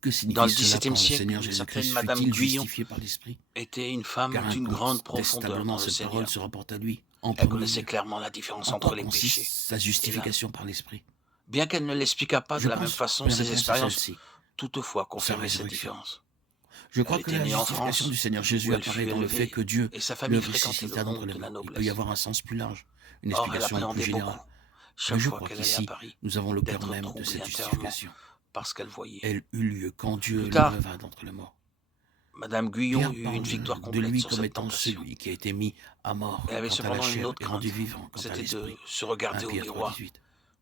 Que Dans signifie le cela XVIIe quand le siècle, Seigneur une certaine Jésus-Christ Madame fut-il Guyon justifié par l'Esprit? était une Car femme d'une grande profondeur incontestablement dans le cette parole Seigneur. se rapporte à lui, en Elle premier connaissait lieu. clairement la différence En entre quoi les consiste péchés sa et l'âme. justification par l'Esprit? Bien qu'elle ne l'expliquât pas de Je la même pense que façon, la ses réponse est expériences celle-ci, toutefois sa confirmaient cette résurrection. différence. Je Elle crois que était la née en justification du France, Seigneur où Jésus elle apparaît fut dans le fait élevée, que Dieu et sa le famille fréquentait le ressuscita d'entre monde les de la morts. Il peut y noblesse. avoir un sens plus large, une Or, elle explication plus appréhendait beaucoup, générale. Mais chaque je fois crois qu'elle allait à qu'ici, Paris, nous avons le cœur d'être même de troublée cette intérieurement justification. par ce qu'elle voyait. Elle eut lieu quand Dieu Plus le tard, releva d'entre les morts. Madame Guyon Pierre eut une parle victoire de complète lui sur comme cette étant tentation. celui qui a été mis à mort Elle avait quant à la cependant une chair autre et rendu crainte, vivant quant à c'était de l'esprit. se 1 regarder au Pierre miroir, 3,18.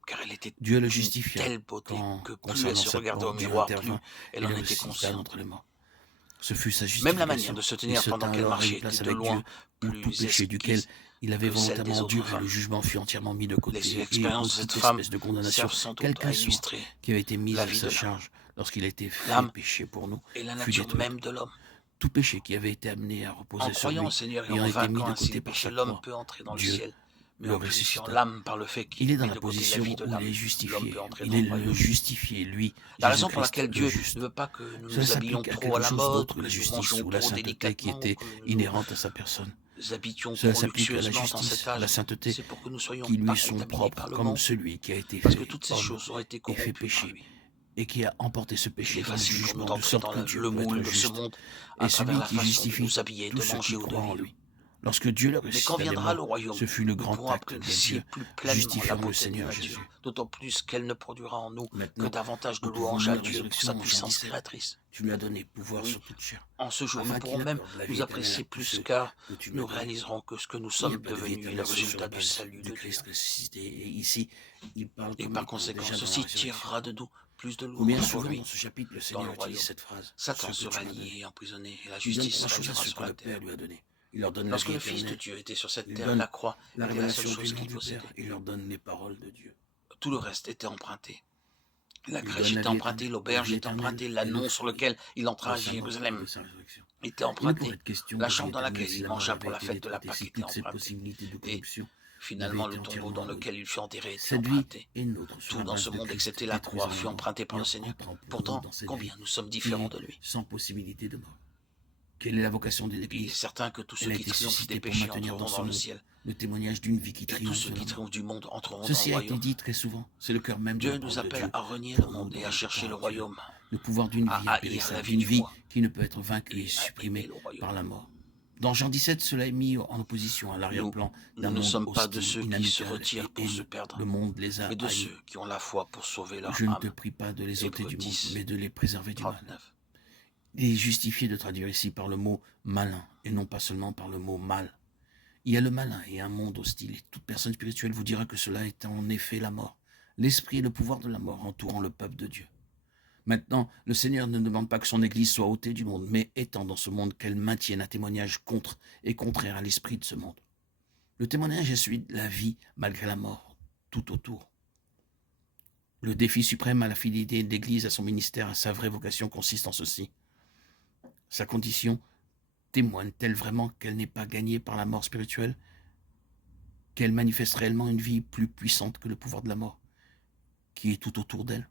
car elle était Dieu le d'une justifia telle beauté quand, que plus elle concernant se cette regardait mort, au Dieu miroir, plus intervint et elle le en était ressuscita d'entre consciente. les morts. Ce fut sa Même la manière justification. de se Il tenir se pendant tint qu'elle alors à une marchait était place de avec loin Dieu où tout plus péché duquel exquise il avait que celle des volontairement autres enduré, le femmes. jugement fut entièrement mis de Les côté et où expériences de cette toute femme espèce de condamnation, servent sans quelle doute à qu'elle soit, illustrer qui avait été mise la à vie sa de l'âme. charge lorsqu'il a été fait L'âme péché pour nous, est la fut nature détruite. même de l'homme. Tout péché qui avait été amené à En reposer sur croyant au lui, Seigneur et ayant en été mis vainquant de ainsi côté les par péchés, sa l'homme croix, peut entrer dans le Dieu ciel. Mais le en purifiant ressuscita. l'âme par le fait Il qu'il est dans met la de côté la vie position de où il l'âme, est l'homme justifié. peut entrer Il dans est le le royaume. justifié, lui, La raison pour Jésus-Christ, laquelle le Dieu ne juste. veut pas que nous Cela nous habillons s'applique à trop à quelque la chose mode, d'autre, que la nous justice mangions ou la trop sainteté qui délicatement, était que nous inhérente à sa personne. nous habitions Cela trop s'applique à la luxueusement dans cet justice, à la âge. sainteté C'est pour que nous ne soyons qui lui pas sont contaminés par propres, le comme monde, celui qui a été parce que fait toutes ces homme choses ont été et fait corrompues par péché, lui. et qui a emporté ce Il péché est dans le facile pour nous jugement, de d'entrer sorte dans que Dieu le peut être moule de ce juste, monde et à travers celui la qui façon de justifie nous habiller, tous de ceux qui manger ou de croient en vivre. lui. Lorsque Dieu le Mais quand ressuscita des viendra le morts, royaume, ce fut le nous grand pourrons acte de apprécier Dieu, plus pleinement la justifiant le beauté de Seigneur nature, Jésus. d'autant plus qu'elle ne produira en nous que Maintenant, davantage de nous pouvons louanges à lire Dieu pour Résurrection sa en Jean puissance 17. créatrice. Tu lui as donné pouvoir Oui, sur toute chair, en ce jour, nous afin pourrons qu'il même accorde la vie nous éternelle à apprécier tous plus ceux car que tu lui as nous donnés. réaliserons que ce que nous Il n'y a sommes pas de vie devenus est le éternelle sauf sur résultat la du base salut du de Dieu. Christ ressuscité. Et ici, il parle Et comme par étant conséquent, déjà dans la ceci résurrection. tirera de nous plus de Combien louanges pour souvent lui dans ce chapitre le dans le Seigneur utilise royaume. cette phrase, Satan ce que sera tu m'as donné. lié et emprisonné et la Il donne justice trois choses à régnera ceux sur que la le Père terre. lui a donné. Il leur donne la Lorsque vie le Fils de éternelle. Dieu était sur cette Il terre, donne la croix la était la seule révélation du chose nom qu'il du Père. possédait. Il leur donne les paroles de Dieu. Tout le reste était emprunté. La Il crèche donne la était vie empruntée, éternelle. La l'auberge vie était éternelle empruntée, est le l'annonce sur fruit lequel il entra de à sa mort et de Jérusalem sa résurrection. était Il ne pourrait emprunté. être question La de vie chambre dans éternelle laquelle si il la mort mangea avait pour la été fête de la détruite et si Pâque était toute cette empruntée. possibilité de Et corruption n'avait finalement, été le tombeau entièrement dans enlevée. lequel il fut enterré était Cette vie emprunté. est nôtre sur Tout la dans ce base de monde, Christ, excepté la croix, détruisant fut la mort emprunté par et le Seigneur. entrant pour nous Pourtant, dans cette combien vie nous sommes qui différents est de lui. sans possibilité de mort. Quelle est la vocation de Il est l'Église? certain que tous Elle ceux a qui été triomphent des suscitée pour péchés maintenir dans entreront ce dans le monde ciel, le témoignage d'une vie qui et tous triomphe ceux de la qui mort. triomphent du monde entreront dans Ceci le a été royaume. dit très souvent, c'est le cœur même de Dieu la nous parole de appelle Dieu à renier le pour nous monde et dans à la chercher le parole de Dieu. royaume, Le pouvoir d'une vie à haïr la impérissable, vie d'une du vie moi qui ne peut être vaincue et et à aimer supprimée le par royaume. la mort. Dans Jean 17, cela est mis en opposition à Nous, l'arrière-plan d'un nous ne monde sommes pas de hostile, ceux qui se inamical retirent et pour se haineux. perdre, Le monde les a mais de haïs. ceux qui ont la foi pour sauver leur Je ne te âme. prie pas de les ôter Hébreux du monde, 10, mais de les préserver du mal. 39. Il est justifié de traduire ici par le mot malin, et non pas seulement par le mot mal. Il y a le malin et un monde hostile, et toute personne spirituelle vous dira que cela est en effet la mort, l'esprit et le pouvoir de la mort entourant le peuple de Dieu. Maintenant, le Seigneur ne demande pas que son Église soit ôtée du monde, mais étant dans ce monde qu'elle maintienne un témoignage contre et contraire à l'esprit de ce monde. Le témoignage est celui de la vie malgré la mort, tout autour. Le défi suprême à la fidélité de l'Église, à son ministère, à sa vraie vocation consiste en ceci. Sa condition témoigne-t-elle vraiment qu'elle n'est pas gagnée par la mort spirituelle, qu'elle manifeste réellement une vie plus puissante que le pouvoir de la mort, qui est tout autour d'elle?